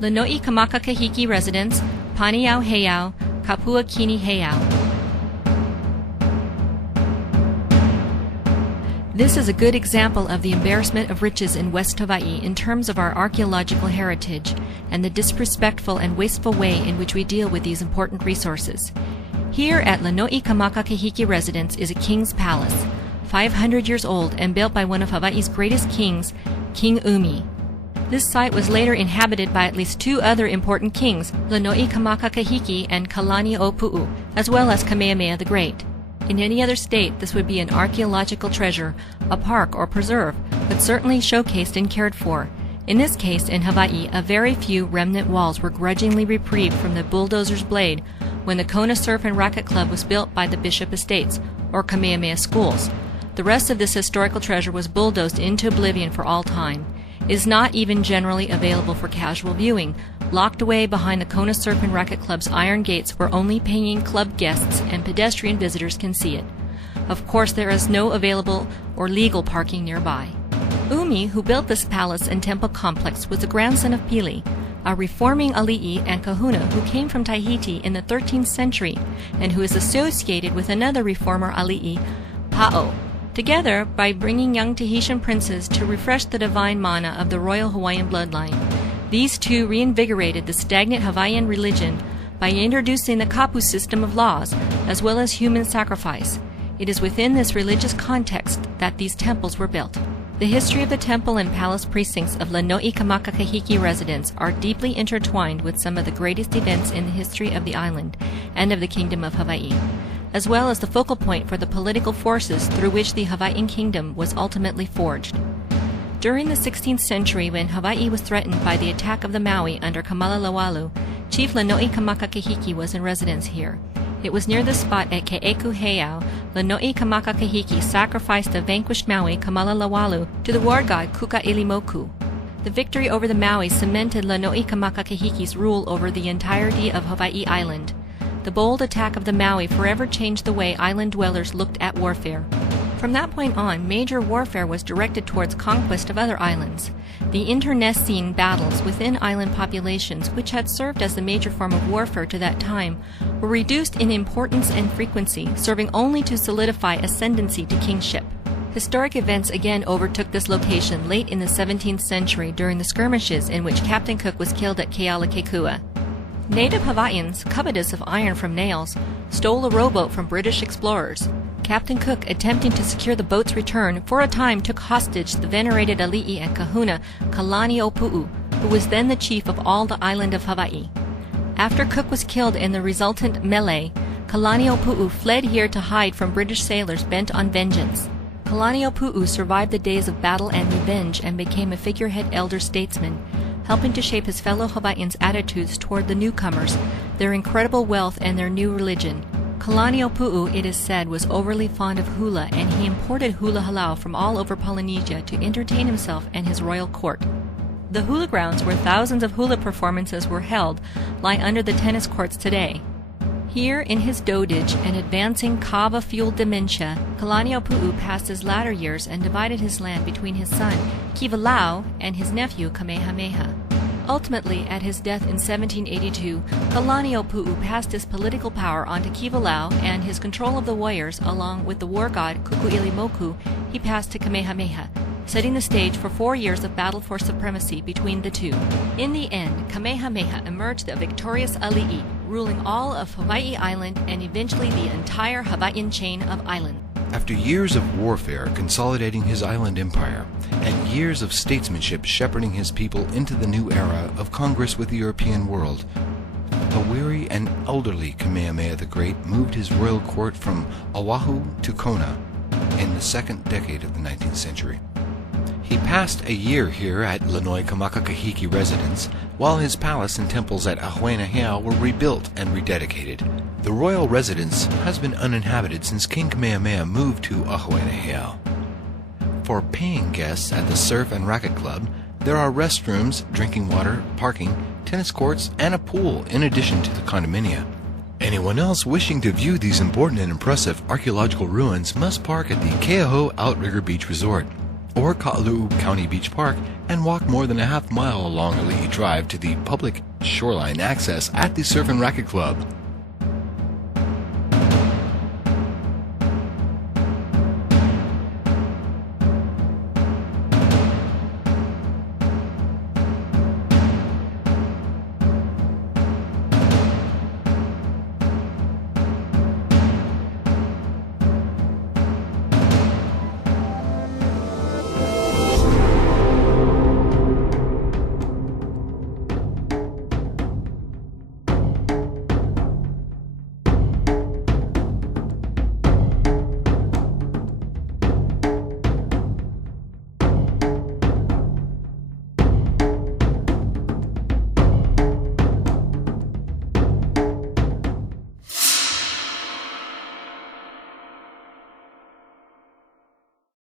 Lonoikamakakahiki Residence, Paniau, Heiau, Kapua Kini, Heiau. This is a good example of the embarrassment of riches in West Hawai'i in terms of our archaeological heritage and the disrespectful and wasteful way in which we deal with these important resources. Here at Lonoikamakakahiki Residence is a king's palace, 500 years old and built by one of Hawaii's greatest kings, King Umi. This site was later inhabited by at least two other important kings, Lonoikamakakahiki and Kalanio'pu'u, as well as Kamehameha the Great. In any other state, this would be an archaeological treasure, a park or preserve, but certainly showcased and cared for. In this case, in Hawaii, a very few remnant walls were grudgingly reprieved from the bulldozer's blade when the Kona Surf and Racquet Club was built by the Bishop Estates, or Kamehameha Schools. The rest of this historical treasure was bulldozed into oblivion for all time. It is not even generally available for casual viewing, locked away behind the Kona Surf and Racquet Club's iron gates where only paying club guests and pedestrian visitors can see it. Of course, there is no available or legal parking nearby. Umi, who built this palace and temple complex, was the grandson of Pili, a reforming ali'i and kahuna who came from Tahiti in the 13th century and who is associated with another reformer ali'i, Pa'o. Together, by bringing young Tahitian princes to refresh the divine mana of the royal Hawaiian bloodline, these two reinvigorated the stagnant Hawaiian religion by introducing the kapu system of laws, as well as human sacrifice. It is within this religious context that these temples were built. The history of the temple and palace precincts of Lonoikamakakahiki Residence are deeply intertwined with some of the greatest events in the history of the island and of the Kingdom of Hawaii, as well as the focal point for the political forces through which the Hawaiian kingdom was ultimately forged. During the 16th century, when Hawaii was threatened by the attack of the Maui under Kamalalawalu, Chief Lonoikamakakahiki was in residence here. It was near the spot at Ke'eku Heiau, Lonoikamakakahiki sacrificed the vanquished Maui Kamalalawalu to the war god Kuka'ilimoku. The victory over the Maui cemented Lonoikamakakahiki's rule over the entirety of Hawaii Island. The bold attack of the Maui forever changed the way island dwellers looked at warfare. From that point on, major warfare was directed towards conquest of other islands. The internecine battles within island populations, which had served as the major form of warfare to that time, were reduced in importance and frequency, serving only to solidify ascendancy to kingship. Historic events again overtook this location late in the 17th century during the skirmishes in which Captain Cook was killed at Kealakekua. Native Hawaiians, covetous of iron from nails, stole a rowboat from British explorers. Captain Cook, attempting to secure the boat's return, for a time took hostage the venerated ali'i and kahuna Kalanio'pu'u, who was then the chief of all the island of Hawaii. After Cook was killed in the resultant melee, Kalanio'pu'u fled here to hide from British sailors bent on vengeance. Kalanio'pu'u survived the days of battle and revenge and became a figurehead elder statesman, helping to shape his fellow Hawaiians' attitudes toward the newcomers, their incredible wealth, and their new religion. Kalanio'pu'u, it is said, was overly fond of hula, and he imported hula halau from all over Polynesia to entertain himself and his royal court. The hula grounds where thousands of hula performances were held lie under the tennis courts today. Here, in his dotage and advancing kava-fueled dementia, Kalanio'pu'u passed his latter years and divided his land between his son, Kivalau, and his nephew, Kamehameha. Ultimately, at his death in 1782, Kalanio'pu'u passed his political power onto Kivalau, and his control of the warriors, along with the war god Kuka'ilimoku, he passed to Kamehameha, setting the stage for 4 years of battle for supremacy between the two. In the end, Kamehameha emerged a victorious ali'i, ruling all of Hawaii Island and eventually the entire Hawaiian chain of islands. After years of warfare consolidating his island empire, and years of statesmanship shepherding his people into the new era of congress with the European world, a weary and elderly Kamehameha the Great moved his royal court from Oahu to Kona in the second decade of the 19th century. He passed a year here at Lonoikamakakahiki Residence, while his palace and temples at Ahauena Heiau were rebuilt and rededicated. The royal residence has been uninhabited since King Kamehameha moved to Ahauena Heiau. For paying guests at the Surf and Racquet Club, there are restrooms, drinking water, parking, tennis courts, and a pool in addition to the condominia. Anyone else wishing to view these important and impressive archaeological ruins must park at the Keauhou Outrigger Beach Resort. or Ka'alu'u County Beach Park and walk more than a half mile along Ali'i Drive to the public shoreline access at the Surf and Racquet Club.